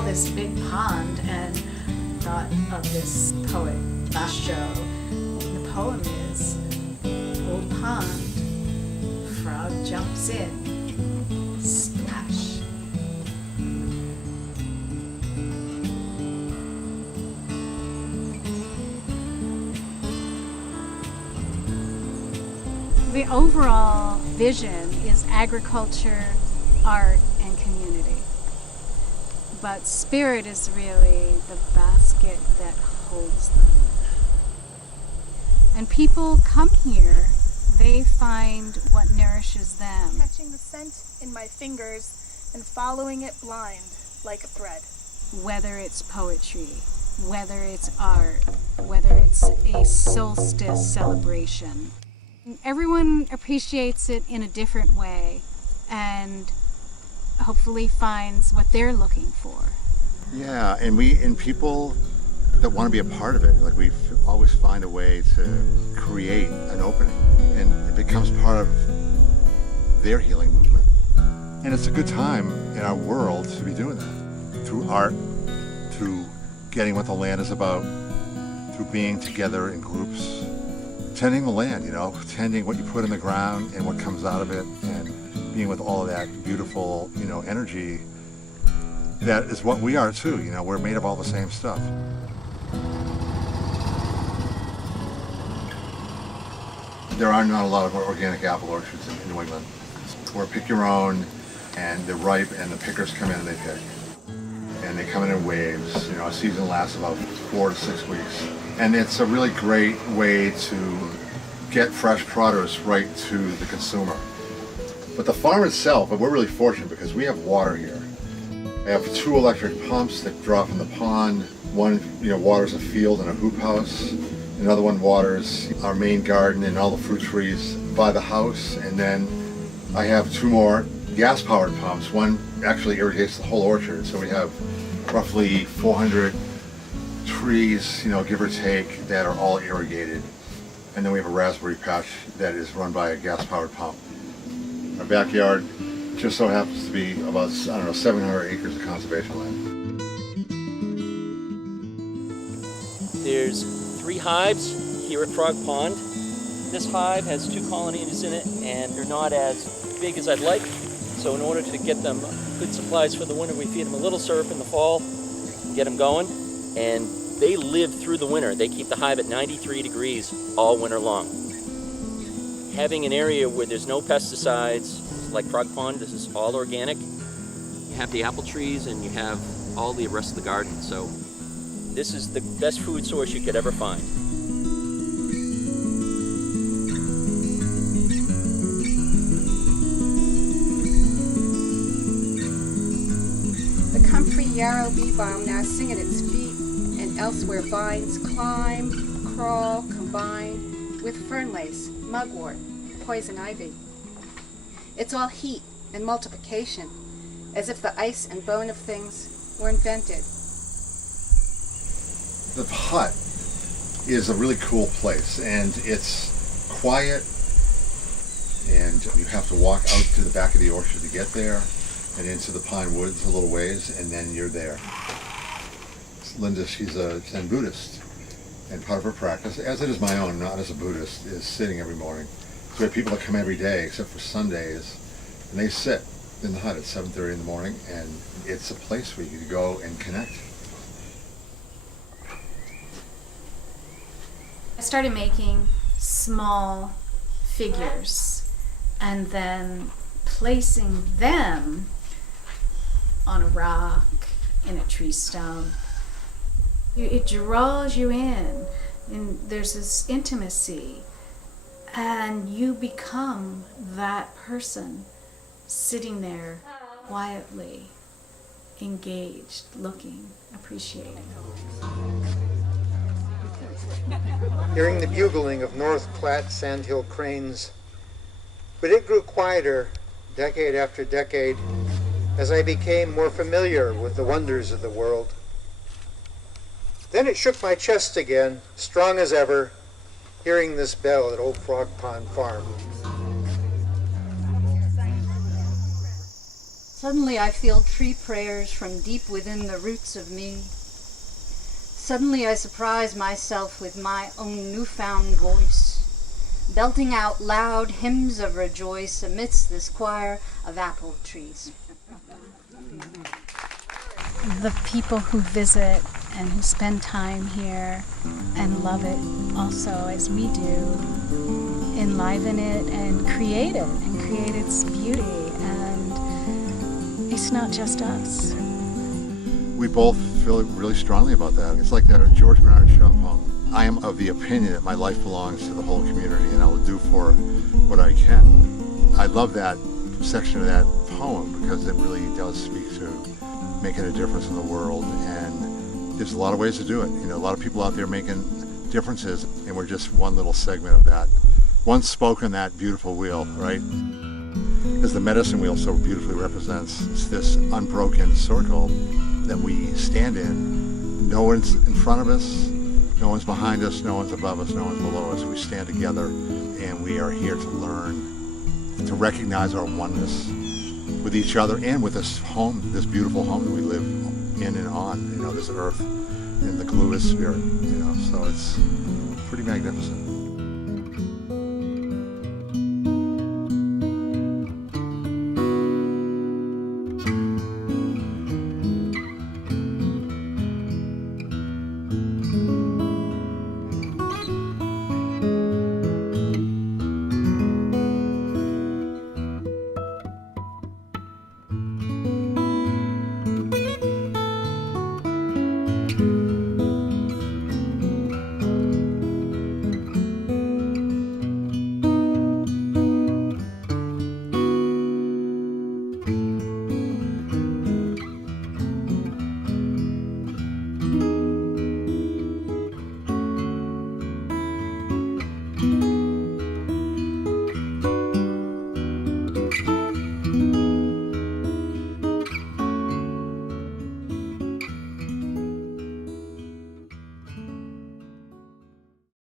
saw this big pond and thought of this poet, Basho. The poem is, old pond, frog jumps in, splash. The overall vision is agriculture, art, and community. But spirit is really the basket that holds them. And people come here, they find what nourishes them. Catching the scent in my fingers and following it blind like a thread. Whether it's poetry, whether it's art, whether it's a solstice celebration. Everyone appreciates it in a different way and hopefully finds what they're looking for. Yeah, and people that want to be a part of it, like we always find a way to create an opening, and it becomes part of their healing movement. And it's a good time in our world to be doing that, through art, through getting what the land is about, through being together in groups, tending the land, tending what you put in the ground and what comes out of it, and being with all of that beautiful, energy. That is what we are too, we're made of all the same stuff. There are not a lot of organic apple orchards in New England. Where pick your own, and they're ripe, and the pickers come in and they pick. And they come in waves. A season lasts about 4 to 6 weeks. And it's a really great way to get fresh produce right to the consumer. But the farm itself, we're really fortunate because we have water here. I have 2 electric pumps that draw from the pond. One, waters a field and a hoop house. Another one waters our main garden and all the fruit trees by the house. And then I have 2 more gas-powered pumps. One actually irrigates the whole orchard. So we have roughly 400 trees, give or take, that are all irrigated. And then we have a raspberry patch that is run by a gas-powered pump. Our backyard just so happens to be about, 700 acres of conservation land. There's 3 hives here at Frog Pond. This hive has 2 colonies in it, and they're not as big as I'd like. So in order to get them good supplies for the winter, we feed them a little syrup in the fall, get them going, and they live through the winter. They keep the hive at 93 degrees all winter long. Having an area where there's no pesticides, like Frog Pond, this is all organic. You have the apple trees and you have all the rest of the garden. So this is the best food source you could ever find. The comfrey yarrow bee balm now sing at its feet, and elsewhere vines climb, crawl, combine with fern lace, mugwort, poison ivy. It's all heat and multiplication, as if the ice and bone of things were invented. The hut is a really cool place, and it's quiet, and you have to walk out to the back of the orchard to get there, and into the pine woods a little ways, and then you're there. Linda, she's a Zen Buddhist, and part of her practice, as it is my own, not as a Buddhist, is sitting every morning. So we have people that come every day, except for Sundays, and they sit in the hut at 7:30 in the morning, and it's a place where you can go and connect. I started making small figures and then placing them on a rock, in a tree stump. It draws you in, and there's this intimacy, and you become that person sitting there quietly, engaged, looking, appreciating. Hearing the bugling of North Platte sandhill cranes. But it grew quieter decade after decade as I became more familiar with the wonders of the world. Then it shook my chest again, strong as ever, hearing this bell at Old Frog Pond Farm. Suddenly I feel tree prayers from deep within the roots of me. Suddenly I surprise myself with my own newfound voice, belting out loud hymns of rejoice amidst this choir of apple trees. The people who visit and who spend time here and love it also as we do enliven it and create its beauty, and it's not just us. We both feel really strongly about that. It's like that George Bernard Shaw poem. I am of the opinion that my life belongs to the whole community and I will do for what I can. I love that section of that poem because it really does speak to making a difference in the world, and there's a lot of ways to do it. You know, a lot of people out there making differences, and we're just one little segment of that. One spoke on that beautiful wheel, right? As the medicine wheel so beautifully represents, it's this unbroken circle that we stand in. No one's in front of us, no one's behind us, no one's above us, no one's below us. We stand together, and we are here to learn, to recognize our oneness with each other and with this home, this beautiful home that we live in and on, you know, this earth in the Glue Spirit, you know, so it's pretty magnificent.